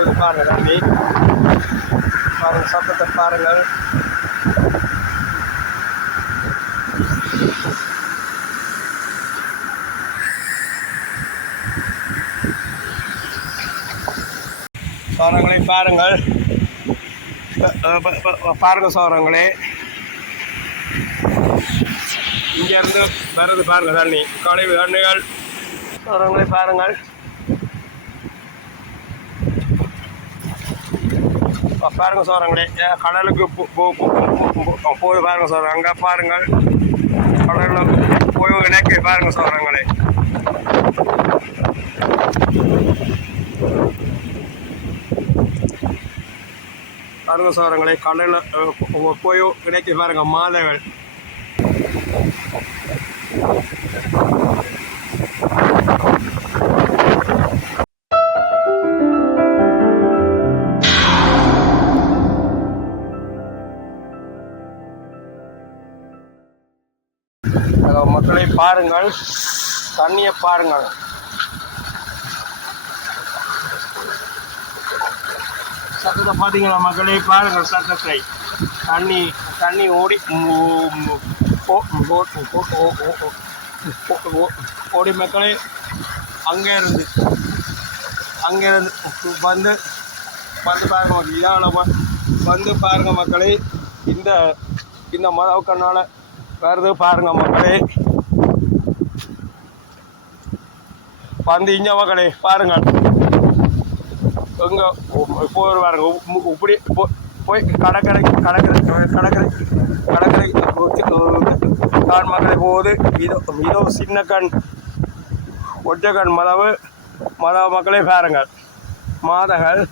வருது பாருங்க தண்ணி. பாருங்க சத்தத்தை பாருங்கள். சோரங்களை பாருங்கள். பாருங்க சோரங்களே, இங்கேருந்து வருது பாருங்க தண்ணி, கழிவு தண்ணிகள். சோரங்களை பாருங்கள். பாருங்க சோரங்களே, கடலுக்கு போய் பாருங்க சோரம். அங்கே பாருங்கள், கடலில் போய் இணைக்க பாருங்க சோரங்களே. பாருங்க சோரங்களே, கடலில் போய் இணைக்க பாருங்க மாலைகள். மக்களை பாருங்கள், தண்ணியை பாருங்கள். சத்தத்தை பார்த்தீங்களா மக்களை? பாருங்கள் சத்தத்தை. தண்ணி ஓடி ஓடி மக்களே அங்கே இருந்து வந்து பாருங்க மக்கள். இதால் வந்து பாருங்க மக்களே, இந்த மதவுக்கனால் வருது பாருங்க மக்களே. வந்து இங்க மக்களே பாருங்கள், எங்க போய் பாருங்க. இப்படி போய் கடற்கரை கான் மக்களை போகுது. இதோ சின்ன கண் ஒற்றை கண் மதவு மக்களை பாருங்கள். மாதகள்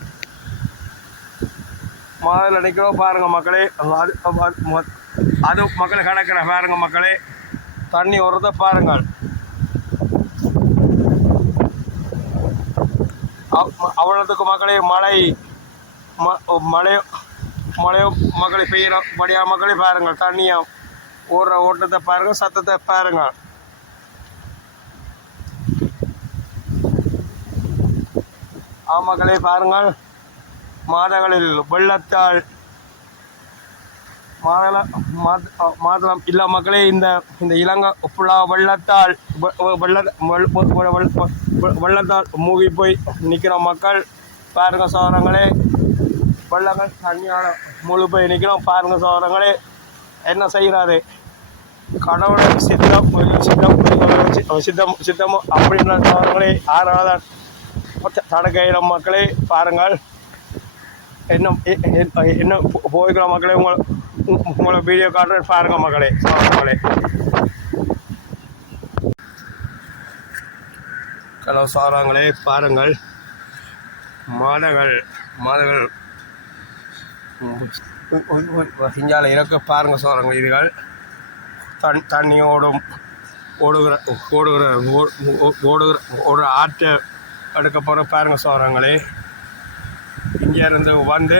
நினைக்கிறோம் பாருங்க மக்களே. அது மக்களை கடற்கரை பாருங்க மக்களே. தண்ணி உரத்தை பாருங்கள். அவ்வளோத்துக்கு மக்களே மழையோ மக்களை பெய்யறபடியா மக்களை பாருங்கள். தண்ணியை ஓடுற ஓட்டத்தை பாருங்கள், சத்தத்தை பாருங்கள். மக்களே பாருங்கள். மாதங்களில் வெள்ளத்தால் மாதளம் இல்லை மக்களே. இந்த இலங்கை ஃபுல்லாக வெள்ளத்தால் மூழ்கி போய் நிற்கிற மக்கள் பாருங்க சோதரங்களே. வெள்ளங்கள் தண்ணியால் மூழ்கி போய் நிற்கிறோம் பாருங்க சோதரங்களே. என்ன செய்கிறாரு கடவுளை சித்தம் அப்படின்ற சோதரங்களே. ஆறாவது தடக்கையிற மக்களே பாருங்கள். என்ன போய்க்கிற மக்களே, உங்களை வீடியோ காட்டுற பாருங்க மக்களே. சோதரங்களே ஹலோ சோதரங்களே பாருங்கள். மாதங்கள் இஞ்சால இறக்க பாருங்க சோதரங்கள். இதுகள் தண்ணியோடும் ஓடுகிற ஆற்றை எடுக்க போகிற பாருங்க சோதரங்களே. இங்கேருந்து வந்து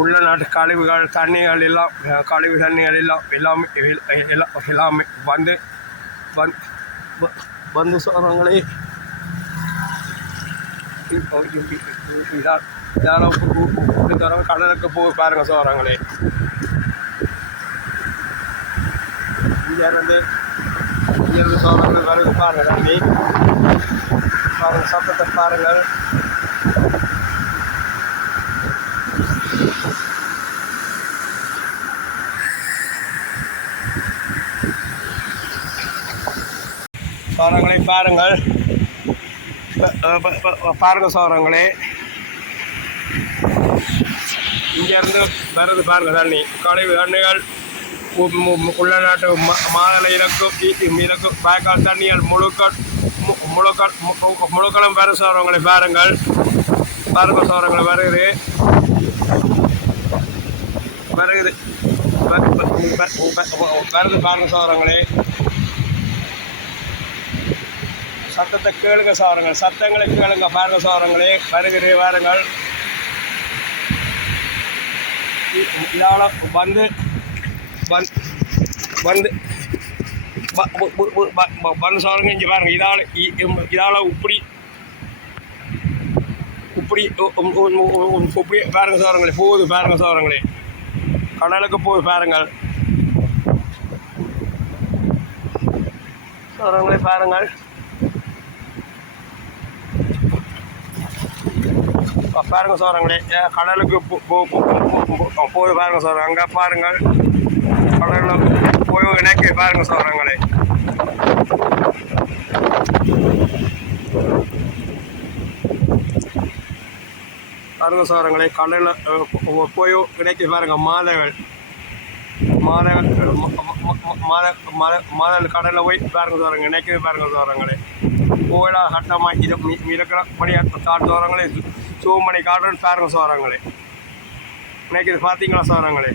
உள்ள நாட்டு கழிவுகள் தண்ணிகள் எல்லாம் கழிவு தண்ணிகள் எல்லாமே வந்து சோதரங்களே. கடலுக்கு போய் பாருங்க சோதரங்களே. இங்கேருந்து சோதரங்கள் வருது பாருங்க தண்ணி. பாருங்க சத்தத்தை பாருங்கள். சோரங்களை பாருங்கள். பாருங்க சோரங்களே, இங்கேருந்து வருது பாருங்க தண்ணி, கழிவு தண்ணிகள். உள்ள நாட்டு மாதளை இறக்கும் வாய்க்கால் தண்ணிகள் முழுக்களும் வரும் சோரங்களை பாருங்கள். பாருங்க சோரங்களை வருது பாருங்க சோரங்களே. சத்தத்தை கேளுங்க சோரங்கள், சத்தங்களை கேளுங்க பாருங்க சோரங்களே. வருகிறே வாருங்கள். இதால் வந்து சோரங்க இங்கே பாருங்க. இதால் இப்படி இப்படி இப்படி பாருங்க சோரங்களே, போகுது பாருங்க சோரங்களே, கடலுக்கு போகுது பாருங்கள் சோரங்களே, பாருங்கள் பாருங்க சோரங்களே, கடலுக்கு போய் பாருங்க சோரம், அங்கே பாருங்கள் கடலில் போய் இணைக்க பாருங்க சோரங்களே. பாருங்க சோரங்களே, கடலில் போய் இணைக்க பாருங்க மாதவள் கடலில் போய் பாருங்க சோரங்க இணைக்க பாருங்க சோரங்களே. கோயிலா சட்டமாக இதை இருக்கிற பணியாற்ற காட்டு சோரங்களே, சூமணி காட்டுன்னு பாருங்க சோரங்களே, இணைக்குது பார்த்தீங்களா சோரங்களே.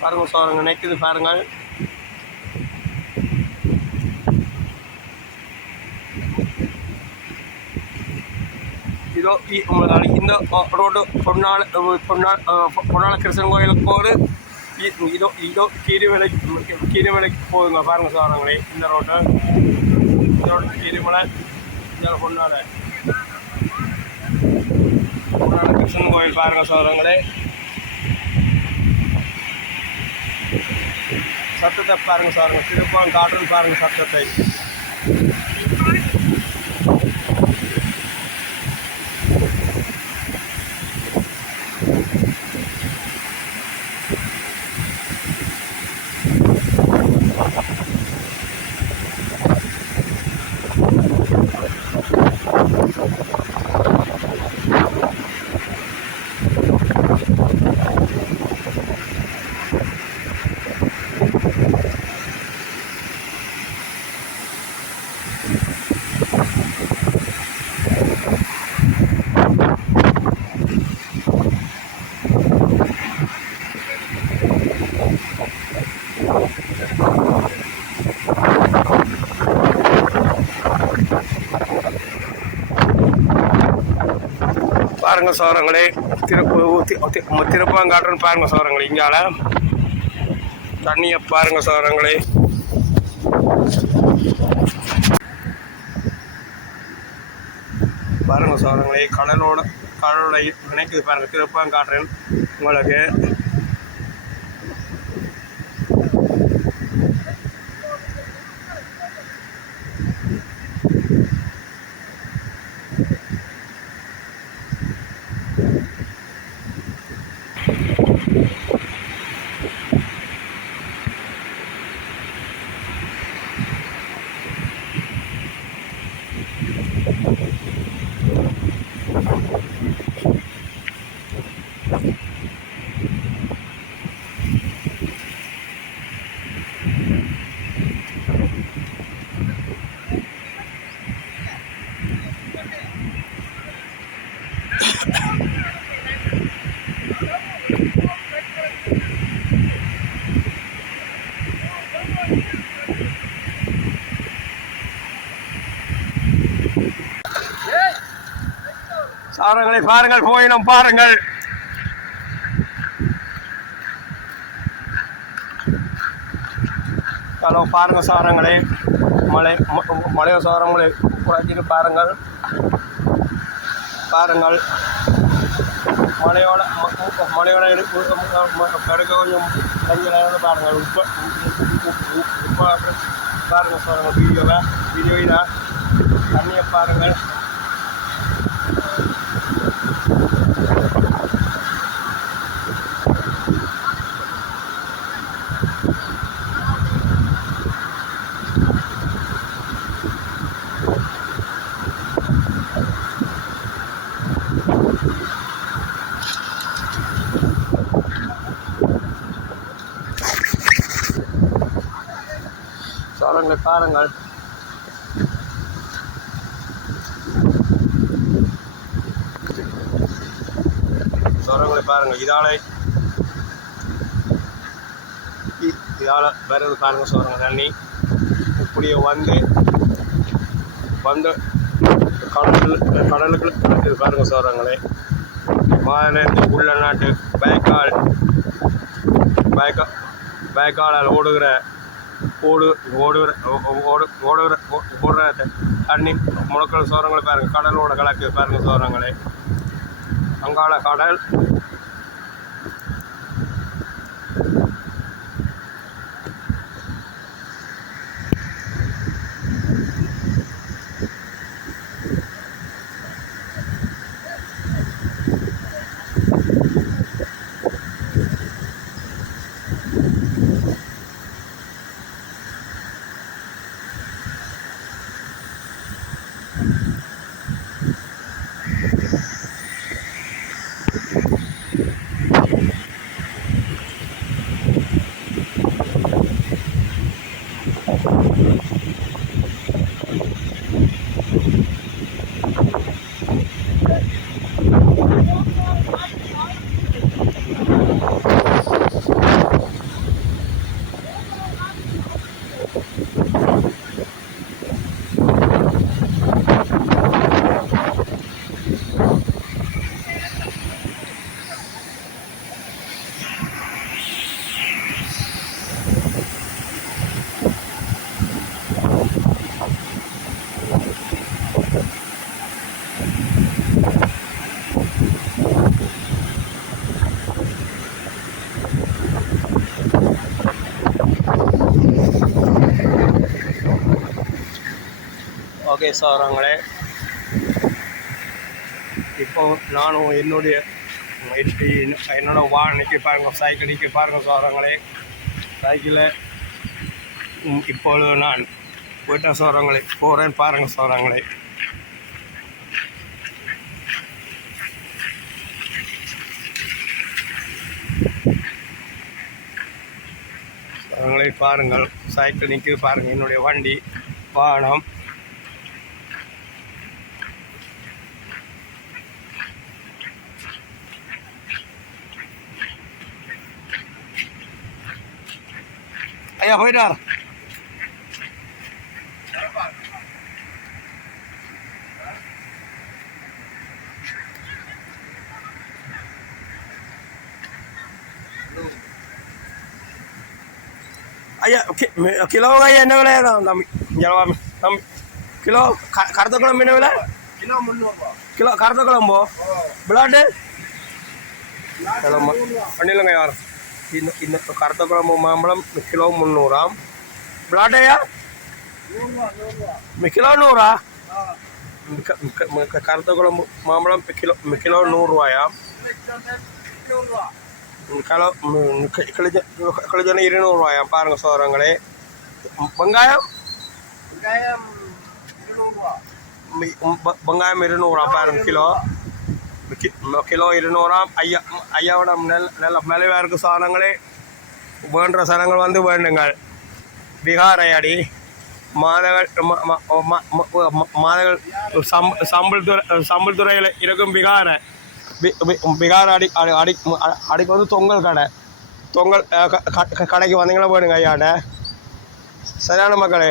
பாருங்க சோரங்க நினைக்குது பாருங்கள். இதோ இந்த ரோடு பொன்னால கிருஷ்ணன் கோயிலுக்கு போகுது. இதோ கீரிமலைக்கு போகுதுங்க பாருங்க சோரங்களே. இந்த ரோடு கீரிமலை, இந்த பொன்னால கிருஷ்ணன் கோயில் பாருங்க சோரங்களே. சத்தத்தை பாருங்க சாருங்க, திருப்பம் காட்டுன்னு பாருங்க சத்தத்தை. பாருங்க சோரங்களே, திருப்பாங்காட்டுன்னு பாருங்க சோரங்களே. இங்கால தண்ணியை பாருங்க சோரங்களே. பாருங்க சோரங்களே, கடலோட நினைக்குது பாருங்க திருப்பாங்காட்டுன்னு உங்களுக்கு. சாரங்களை பாருங்கள், போயினம் பாருங்கள். ஹலோ பாருங்க சாரங்களே, மலைய சாரங்களை குறைச்சிட்டு பாருங்கள். பாருங்கள் மலையோட கடுக்க கொஞ்சம் தங்கினாலும் பாருங்கள். உப்பு பாருங்கள் சாரங்கள். வீடியோவில் தண்ணியை பாருங்கள். சோரங்களை பாருங்கள். சோரங்களை பாருங்கள். இதால் வருது பாருங்கள் சோரங்க தண்ணி. இப்படியே வந்து கடலுக்கு நடக்குது பாருங்கள் சோரங்களே. மாநில உள்ள நாட்டு பேக்கால் பேக்கால் ஓடுகிற ஓடுகிற தண்ணி முழக்கள் சோரங்களை பாருங்கள். கடலோட கலக்கு பாருங்கள் சோரங்களே. அங்காள கடல். ஓகே சோரங்களே, இப்போ நானும் என்னோட வாகனக்கு பாருங்க, சைக்கிளுக்கு பாருங்க சோரங்களே. சைக்கிளை இப்பொழுது நான் போயிட்டேன் சோரங்களே, போகிறேன் பாருங்க சோரங்களே. சோரங்களே பாருங்கள், சைக்கிள் நிற்குது பாருங்கள், என்னுடைய வண்டி வாகனம். ஐயா போயிட்டார். ஐயா கிலோ ஐயா என்ன விலை தம்பி? தம்பி கிலோ கருத்த குழம்பு என்ன விலை? கிலோ 300. கிலோ கருத்த குழம்போ? பிளாட்டு பண்ணிடலங்க யார்? இந்த கருத்த குழம்பு மாம்பழம் கிலோ 300. பிளாட்டையா கிலோ 100? கருத்த குழம்பு மாம்பழம் கிலோ 100 ரூபாயா? கிலோ கிளஜன 200 ரூபாயா? பாருங்கள் சோரங்களே. வெங்காயம் வெங்காயம் 200 பாருங்க கிலோ. கிலோ 200. ஐயாவோட நல்ல மலிவாக இருக்குது சாதனங்களே. வேண்டுற சனங்கள் வந்து வேண்டுங்கள். பிகாரையாடி மாதகள் சம்பல் துறையில் இருக்கும் பிகார் அடிக்கு வந்து தொங்கல் கடை. தொங்கல் கடைக்கு வந்தீங்களா வேணுங்க ஐயாட்ட. சரியான மக்களே.